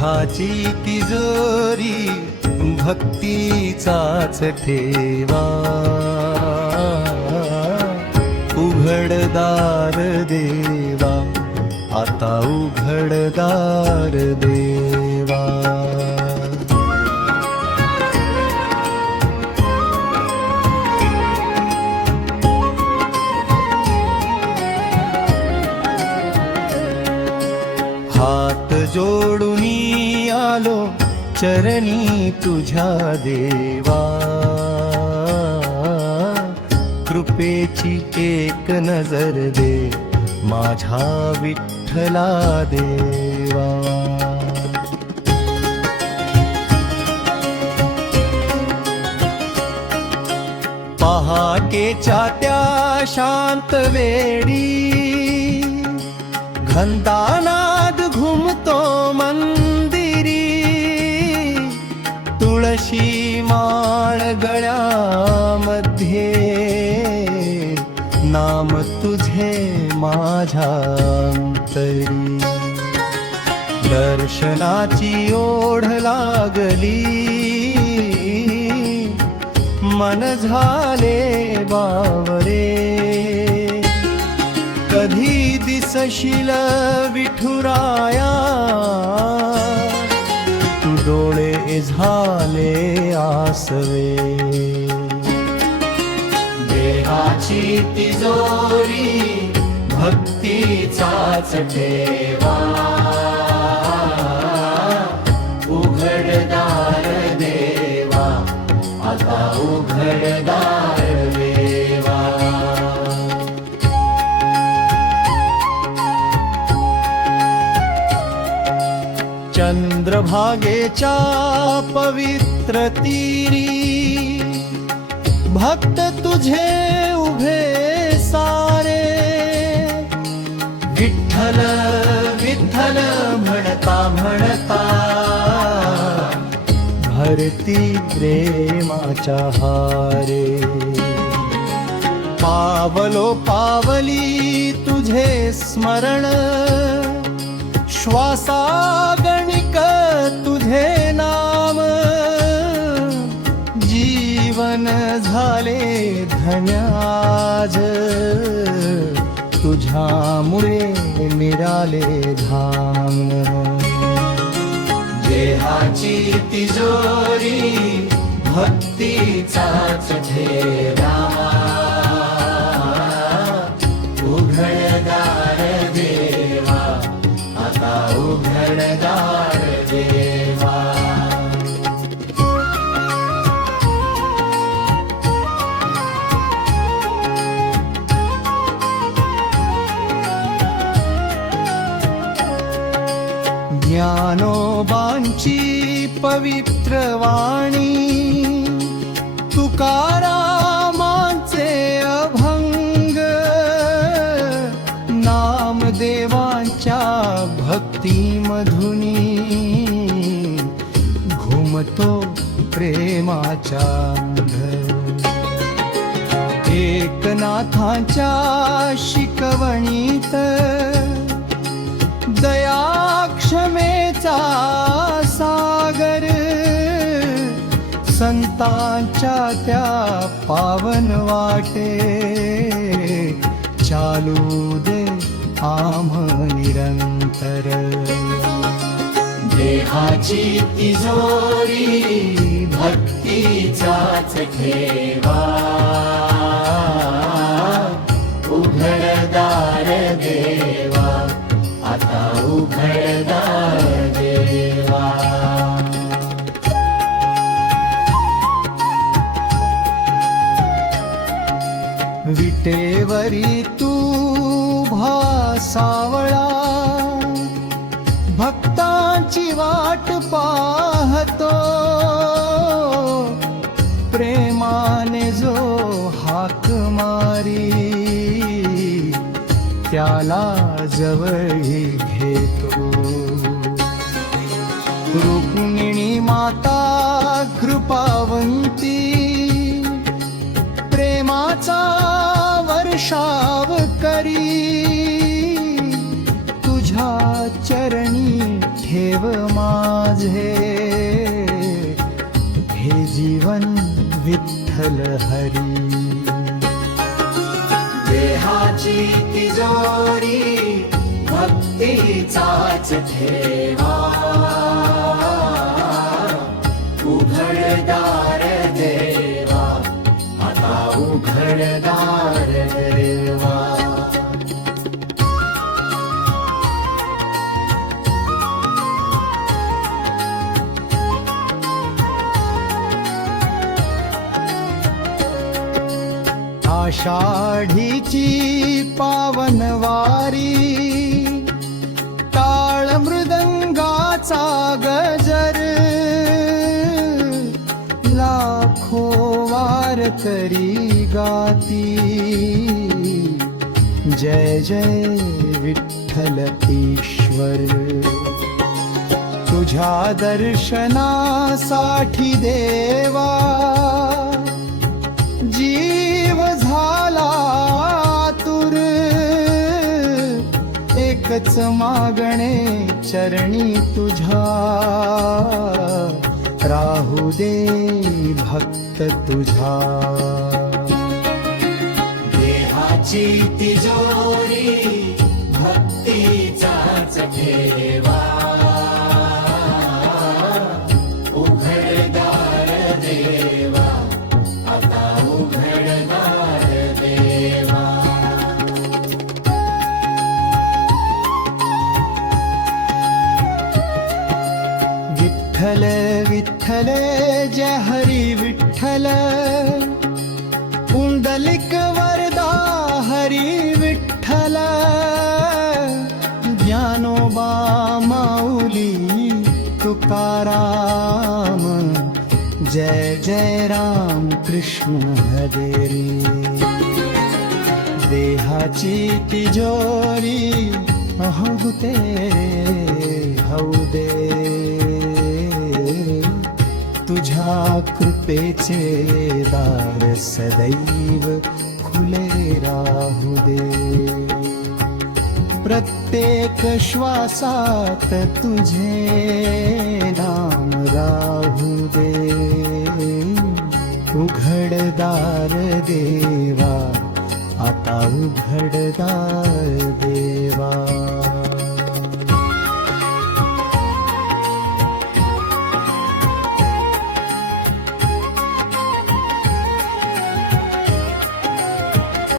देहाची तिजोरी भक्तीचाच ठेवा, उघडदार देवा, आता उघडदार देवा. हात जोडूनी आलो चरणी तुझ्या देवा, कृपेची एक नजर दे माझ्या विठ्ठला देवा. पहाटेच्या त्या शांत वेळी घंटानाद घुमतो मंदिरी, तुळशी माळ गळ्यामध्ये, नाम तुझे माझ्या अंतरी. दर्शनाची ओढ लागली, मन झाले बावरे, कधी दिसशील विठुराया, तू डोळे झाले आसवे. देहाची तिजोरी भक्तीचाच ठेवा, उघडदार देवा, आता उघडदार देवा. चंद्रभागेच्या पवित्र तीरी, भक्त तुझे उभे सारे, विठ्ठल विठ्ठल म्हणता म्हणता, भरती प्रेमाच्या हारे. पावलो पावली तुझे स्मरण, श्वासागणिक तुझे नाम, जीवन झाले धन्याज, तुझ्यामुळे मिळाले धाम. देहाची तिजोरी भक्तीचाच ठेवा, उघडदार देवा, आता उघडदार देवा. ज्ञानोबांची पवित्र वाणी, तुकारामांचे अभंग, नामदेवांच्या भक्तिमधुनी, घुमतो प्रेमाच्या अंध. एकनाथांच्या शिकवणीत दया क्षमेचा सागर, संतांच्या त्या पावन वाटे, चालू दे आम्ह निरंतर. देहाची तिजोरी भक्तीचाच ठेवा, उघडदार देवा, आता उघडदार देवा. विटेवरी तू भासावळा, भक्तांची वाट पाहतो, प्रेमाने जो हाक मारी, त्याला जवळी घेतो. रुक्मिणी माता कृपावंती, प्रेमाचा वर्षाव करी, तुझ्या चरणी ठेव मा माझे हे जीवन विठ्ठल हरी. देहाची तिजोरी भक्तीचाच ठेवा, उघडदार देवा, आता उघडदार देवा. आषाढीची पावनवारी, टाळ मृदंगाचा गजर, लाखो वारकरी गाती, जय जय विठ्ठल ईश्वर. तुझ्या दर्शनासाठी देवा जीव झाला आतुर, एकच मागणे चरणी तुझ्या, राहू दे भक्त तुझा. देहाची तिजोरी भक्तीचाच ठेवा, उघडदार देवा, आता उघडदार देवा. विठ्ठल विठ्ठल जय हरी विठ्ठल, पुंडलिक वरदा हरी विठ्ठल. ज्ञानोबा माऊली तुकाराम, जय जय राम कृष्ण हरी. देहाची तिजोरी होऊ दे, होऊ दे, तुझ्या कृपेचे दार सदैव खुले राहू दे. प्रत्येक श्वासात तुझे नाम राहू दे. उघडदार देवा, आता उघडदार